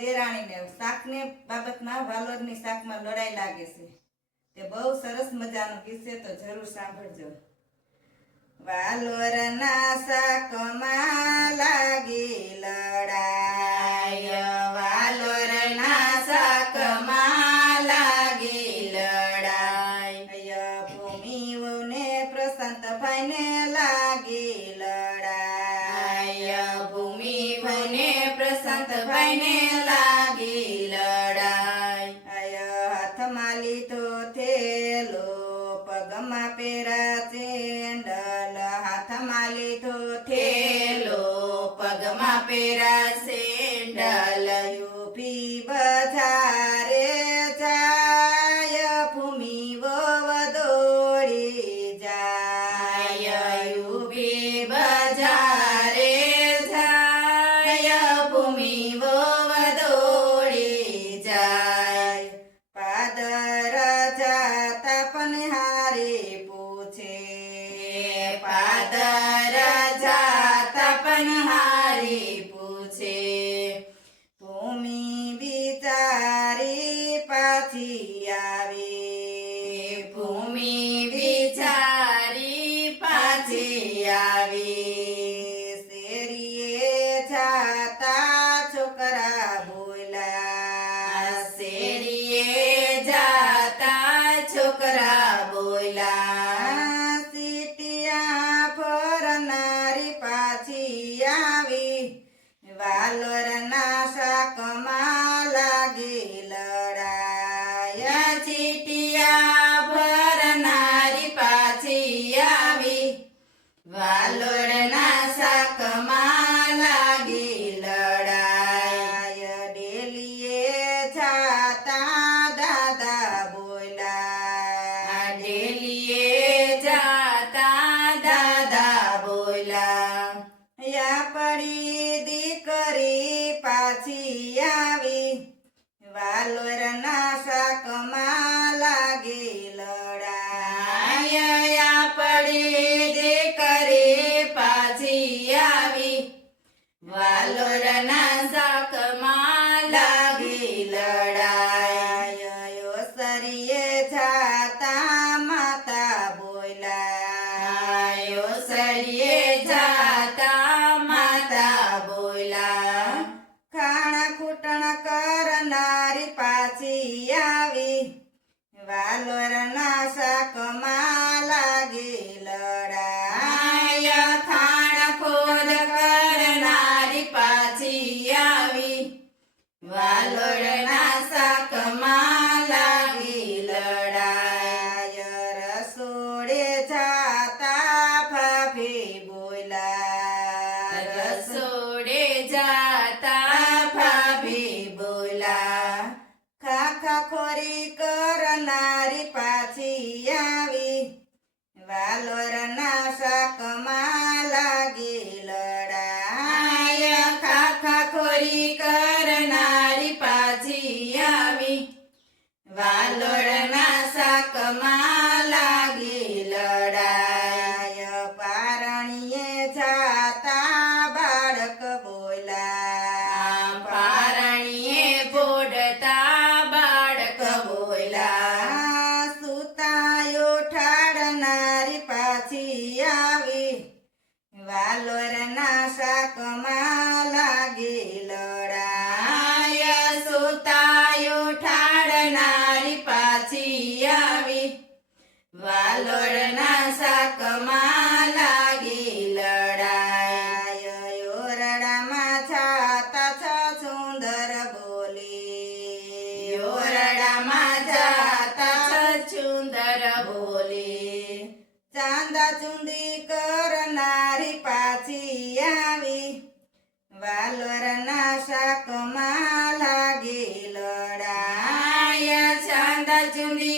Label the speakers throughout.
Speaker 1: દેરાણીને શાકને બાબતમાં વાલોરની શાકમાં લડાઈ લાગે છે. તે બહુ સરસ મજાનો કિસ્સે તો જરૂર સાંભળજો. વાલોરના શાકમાં લાગી લડાય. વાલોરના શાકમાં લાગી લડાય. ભૂમિઓને પ્રશાંતભાઈને લાગી લડાય. ભૂમિ ભને like the vanilla. पादर जातपनहा पिटिया भरणारी पाची यावी. वालोडना साकमा लागी लढाय डेलिये जाता दादा बोला डेलिये जाता दादा बोला या पडी दीकरी पाची यावी. वालोरना साकमा ಶರಣನ I Valor. Jumli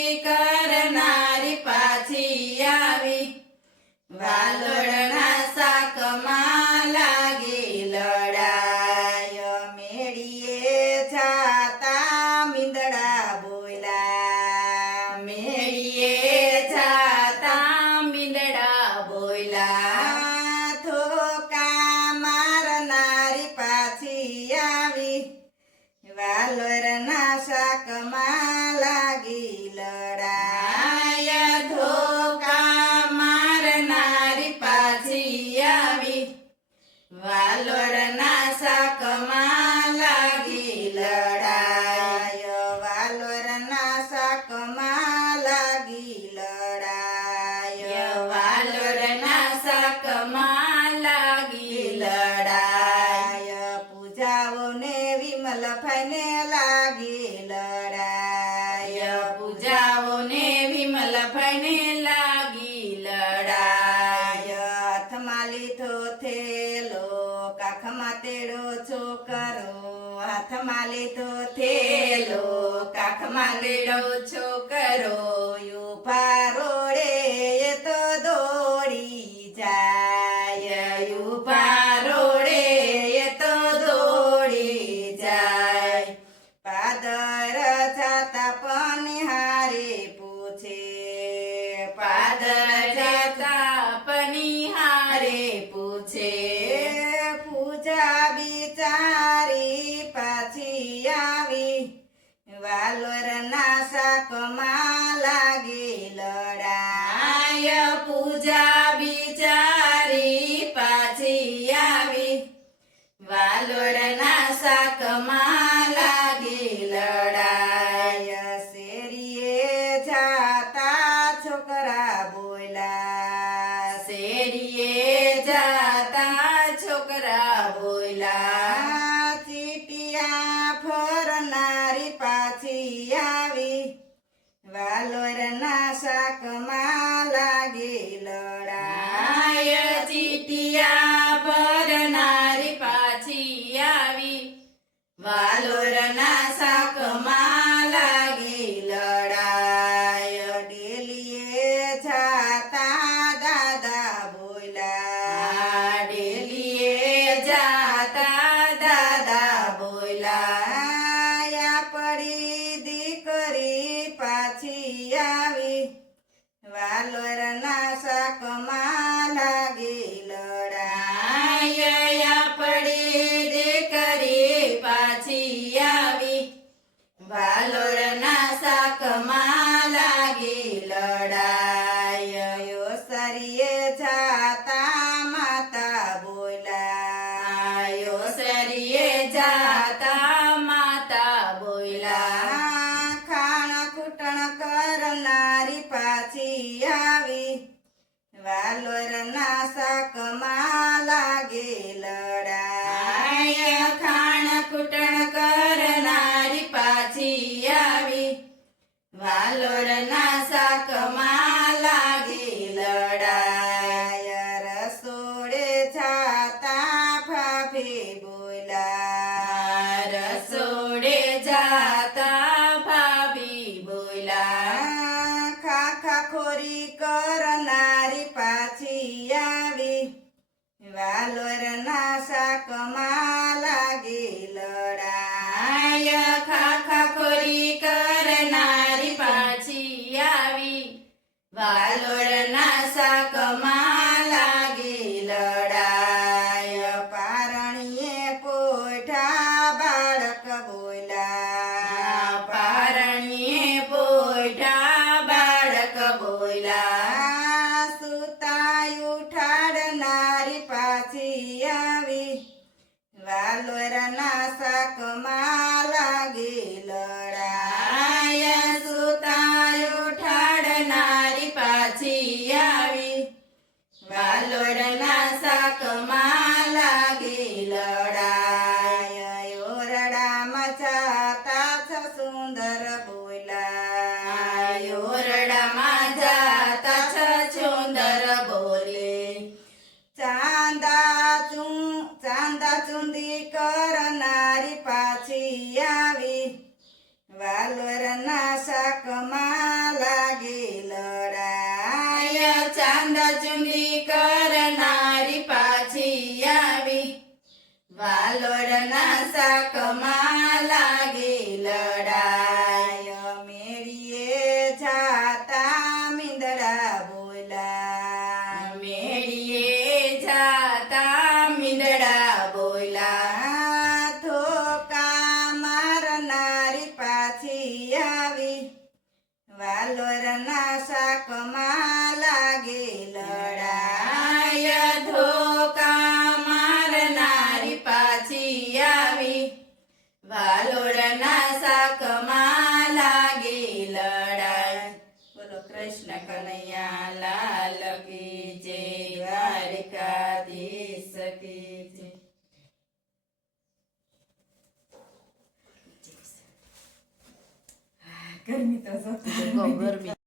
Speaker 1: Carrero Chocaroy. લડાયો સરીએ જાતા માતા બોલાયો સરીએ જાતા માતા બોલા. ખાણ ખૂટણ કરનારી પાછી આવી. વાલોરના શાકમાં લાગે લડાય. ખાણ ખૂટણ કરનારી પાછી આવી. વાલોરના ગાતા ભાભી બોલા ખાખા ખોરી કરનારી પાછી આવી વાલોરના ના શાકમાં લાગી લડાયા. સુતાયો ઠાડનારી પાછી આવી.
Speaker 2: વાલોડ ના
Speaker 1: વાલોડના શાકમાં લાગી
Speaker 2: લડાય. ઓરડા મચાતા સુંદર
Speaker 1: બો કાંદા
Speaker 2: ચુંદી કરનારી પાછી આવી. વાલોરના શાકમાં
Speaker 1: ગરમી
Speaker 2: તો ગરમી.